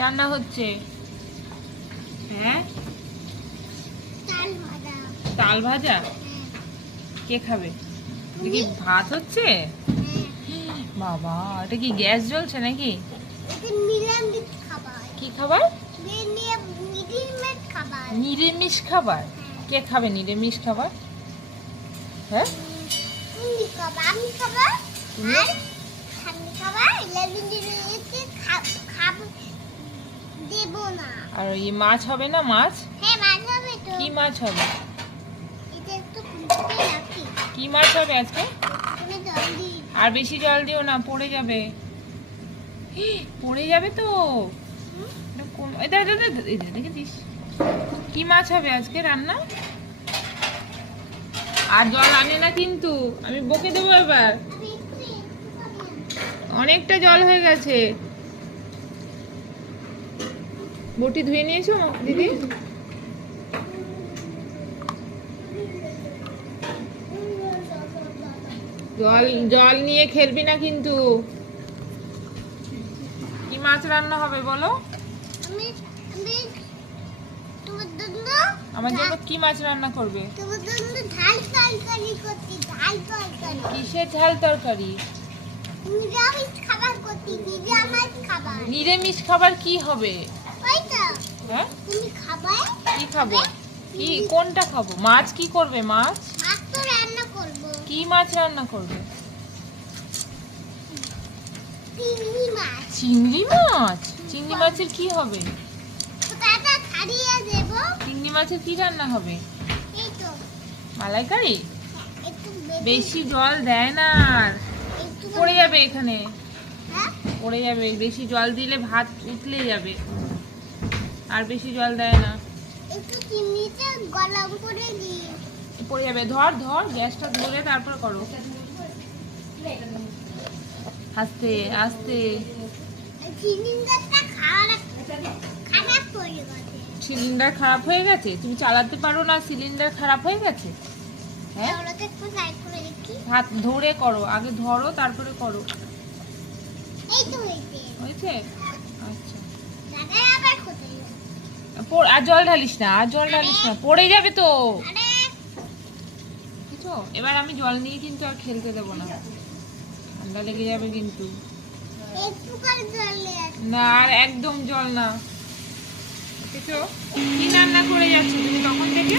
রান্না হচ্ছে? হ্যাঁ, তাল ভাজা। কে খাবে? দেখি ভাত হচ্ছে। বাবা, এটা কি গ্যাস জ্বলছে নাকি? কি খাবার? নিরামিষ খাবার। কে খাবে নিরামিষ খাবার? হ্যাঁ, আর ওই মাছ হবে না? মাছ কি মাছ হবে? কি মাছ হবে আজকে? আর বেশি জল দিও না, পড়ে যাবে। পড়ে যাবে তো। দেখেছিস কি মাছ হবে আজকে রান্না? আর জল আনে না কিন্তু, আমি বকে দেবো এবার। অনেকটা জল হয়ে গেছে। বটি ধুয়ে নিয়েছো দিদি? জল জল নিয়ে খেলবি না কিন্তু। কি মাছ রান্না হবে বলো? আমার জন্য কি মাছ রান্না করবে? কিসের ঝাল তরকারি? নিরামিষ খাবার কি হবে? হ্যাঁ, কি খাবো? কি কোনটা খাবো? মাছ কি করবে? মাছ কি মাছ রান্না করবে? চিংড়ি মাছ। চিংড়ি মাছের কি হবে? চিংড়ি মাছের কি রান্না হবে? মালাইকারি। বেশি জল দেয় না, আর পড়ে যাবে এখানে, পড়ে যাবে। বেশি জল দিলে ভাত উতলে যাবে, আর বেশি জল দেয় না। পড়ে যাবে। ধর ধর, গ্যাসটা ধরে তারপর করো। আস্তে আস্তে। সিলিন্ডার খারাপ হয়ে গেছে? তুমি চালাতে পারো না? সিলিন্ডার খারাপ হয়ে গেছে? হ্যাঁ, হাত ধরে করো, আগে ধরো তারপরে করো। হয়েছে? আচ্ছা, আর জল ঢালিস না, আর জল ঢালিস না, পড়ে যাবে তো। বুঝছো? এবার আমি জল নিয়ে কিন্তু আর খেলতে দেবো না, ঠান্ডা লেগে যাবে কিন্তু। না, আর একদম জল না। বুঝছো কি রান্না করে যাচ্ছ তুমি তখন থেকে?